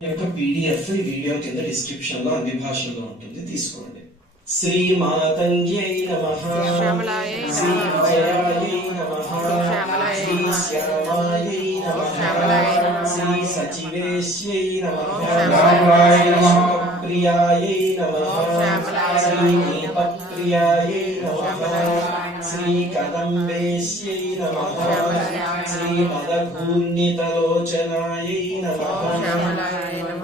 యొక్క పీడిఎఫ్ ఈ వీడియో కింద డిస్క్రిప్షన్ లో అన్ని భాషల్లో ఉంటుంది, తీసుకోండి. శ్రీ మాతంగ్యై నమః, శ్రీ విజయాయై నమః, శ్రీ శ్యామాయై నమః, శ్రీ సచివేశ్యై నమః, ప్రియాయై నమః, శ్రీ దీపప్రియాయై నమః, శ్రీ కదంబేశ్యై నమః, శ్రీ మదఘూర్ణితలోచనాయై నమః,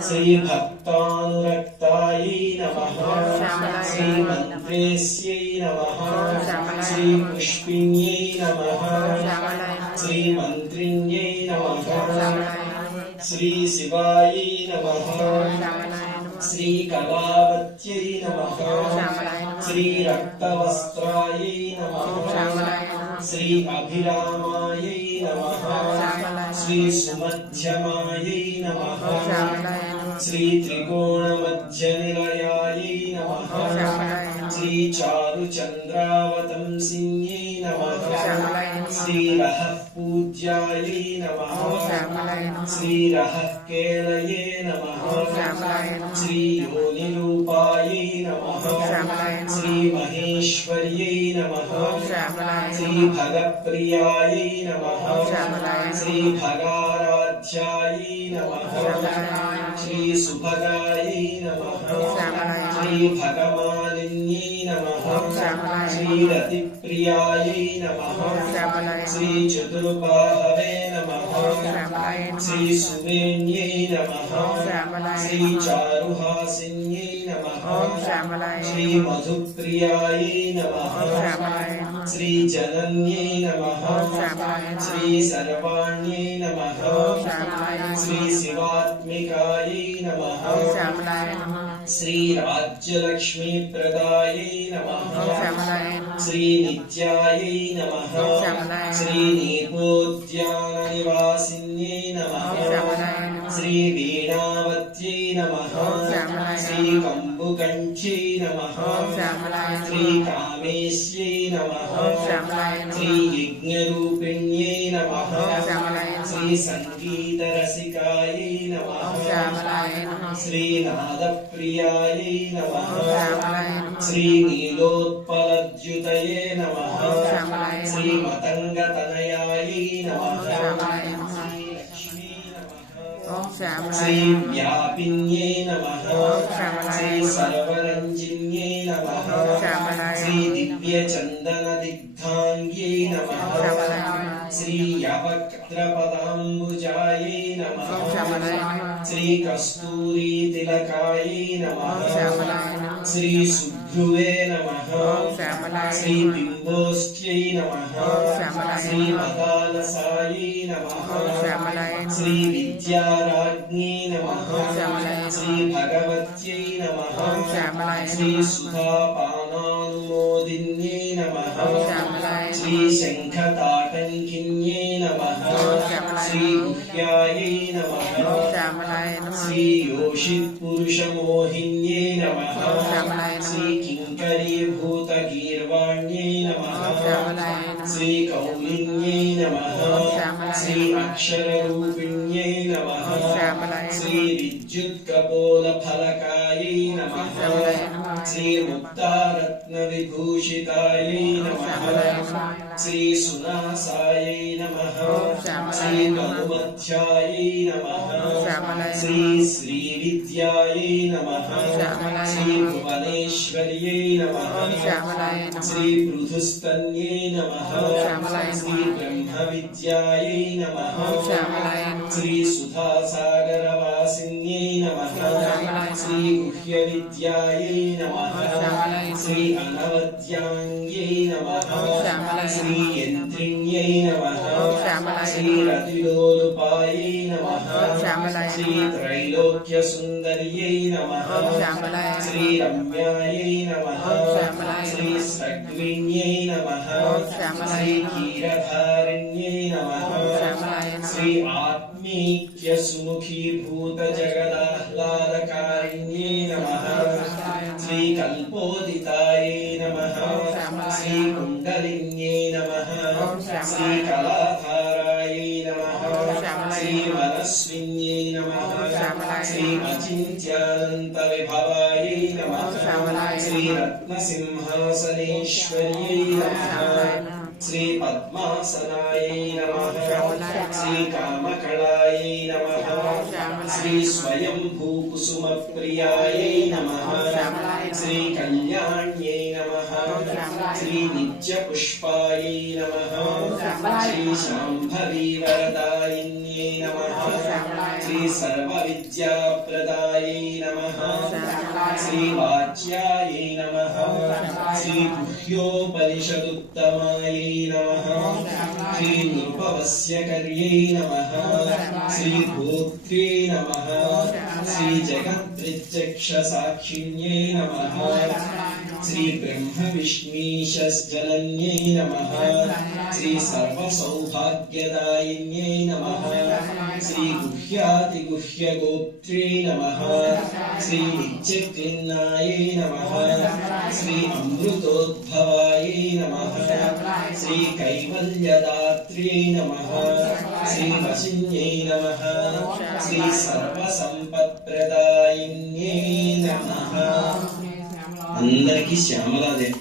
శ్రీ భక్తానురక్తాయై నమః, శ్రీ మంత్రేశ్యై నమః, శ్రీ పుష్పిణ్యై నమః, శ్రీ మంత్రిణ్యై నమః, శ్రీ శివాయై నమః, శ్రీ కళావత్యై నమః, శ్రీ రక్తవస్త్రాయై నమః, శ్రీ అభిరామాయై నమః, శ్రీ సుమధ్యమాయై నమః, శ్రీ త్రికోణమధ్యనిలయాయై నమః, శ్రీ చారుచంద్రావతంసిన్యై నమః, శ్రీ రహః పూజ్యాయై నమః, శ్రీ రహః కేళయే నమః, శ్రీ యోనిరూపాయై నమః, శ్రీ మహేశ్వర్యై నమః, శ్రీ భగప్రియాయై నమః, శ్రీ భగారాధ్యాయై నమః, శ్రీ సుభగాయై నమః, శ్రీ భగమాలిన్యై నమః, శ్రీ రతిప్రియాయై నమః, శ్రీ చతుర్బాహవే నమః, శ్రీ సుమేన్యై నమః, శ్రీ చారుహాసిన్యై నమః, శ్రీ మధుప్రియాయై నమః, శ్రీ జనన్యై నమః, శ్రీ సర్వాణ్యై నమః, శ్రీ శివాత్మికాయై నమః, శ్రీ రాజ్యలక్ష్మీ ప్రదాయై నమః, శ్రీ నిత్యాయై నమః, శ్రీ నీపోద్యాన నివాసిన్యై నమః, శ్రీ వీణావత్యై నమః, శ్రీ కంబుకంఠ్యై నమః, శ్రీ కామేశ్యై నమః, శ్రీ యజ్ఞరూపిణ్యై నమః, శ్రీ సంగీతరసికాయై నమః, శ్రీ నాదప్రియాయై నమః, శ్రీ నీలోత్పలద్యుతయే నమః, శ్రీ మతంగతనయాయై నమః, శ్రీ వ్యాపిన్యై నమః, శ్రీ సర్వరంజిన్యై నమః, శ్రీ దివ్యచందన దిగ్ధాంగ్యై నమః, శ్రీ యవక్త్రపదాంబుజాయై నమః, శ్రీ కస్తూరీ తిలకాయై నమః, శ్రీ సుభ్రువే నమః, శ్రీ బింబోష్ట్యై నమః, శ్రీ మదాలసాయై నమః, శ్రీ విద్యారాజ్ఞై నమః, శ్రీ భగవత్యై నమః, శ్రీ సుధాపానానుమోదిన్యై నమః, శ్రీ శంఖతాటంకిన్యై నమః, శ్రీ గుహ్యాయై నమః, శ్రీ యోషిత్పురుషమోహిన్యై నమః, శ్రీ కింకరీభూతగీర్వాణ్యై నమః, శ్రీ కౌలిన్యై నమః, శ్రీ అక్షరరూపిణ్యై నమః, శ్రీ విద్యుత్కపోలఫలకాయై నమః, శ్రీ ముక్తారత్నవిభూషితాయై నమః, శ్రీ సునాసాయై నమః, శ్రీ కనుమధ్యాయై నమః, శ్రీ శ్రీవిద్యాయై నమః, శ్రీ భువనేశ్వర్యై నమః, శ్రీ పృథుస్తన్యై నమః, శ్రీ బ్రహ్మవిద్యాయై నమః, శ్రీ సుధాసాగరవాసిన్యై నమః, శ్రీ గుహ్యవిద్యాయై నమః, శ్రీ అనవద్యాంగ్యై నమః, శ్రీ యంత్రిణ్యై నమః, శ్రీ రతిలోలుపాయై నమః, శ్రీ త్రైలోక్యసుందర్యై నమః, శ్రీ రమ్యాయై నమః, శ్రీ స్రగ్విణ్యై నమః, శ్రీ కీరధారిణ్యై నమః, శ్రీ ఆత్మీక్యసుముఖీభూత జగదాహ్లాదకారిణ్యై నమః, శ్రీ కల్పోదితాయై నమః, శ్రీ కుండలిన్యై నమః, శ్రీ కళాధారాయై నమః, శ్రీ మనస్విన్యై నమః, శ్రీ అచింత్యానంత విభవాయై నమః శ్రీ రత్నసింహాసనేశ్వర్యై నమః శ్రీ పద్మాసనాయై నమః శ్రీ కామకళాయై నమః శ్రీ స్వయంభూ కుసుమ ప్రియాయై నమః శ్రీ కళ్యాణ్యై నమః శ్రీ నిత్య పుష్పాయై నమః శ్రీ శాంభవీ వరదాయిన్యై నమః శ్రీ సర్వ విద్యాప్రదాయై నమః శ్రీ వాచ్యాయై నమః శ్రీ గుహ్యోపనిషదుత్తమాయై నమః శ్రీ నృపవస్యకర్యై నమః శ్రీ భోక్త్రే నమః శ్రీ జగత్ప్రత్యక్ష సాక్షిణ్యై నమః శ్రీ బ్రహ్మ విష్ణీశ జనన్యై నమః శ్రీ సర్వ సౌభాగ్యదాయిన్యై నమః శ్రీ గుహ్యాతి గుహ్య గోత్రే నమః శ్రీ నిత్యక్లిన్నాయై నమః శ్రీ అమృతోద్భవాయై నమః శ్రీ కైవల్యదాత్రే నమః శ్రీ వశిన్యై నమః శ్రీ సర్వ సంపత్ప్రదాయిన్యై నమః. అందరికీ శ్యామలాదేవి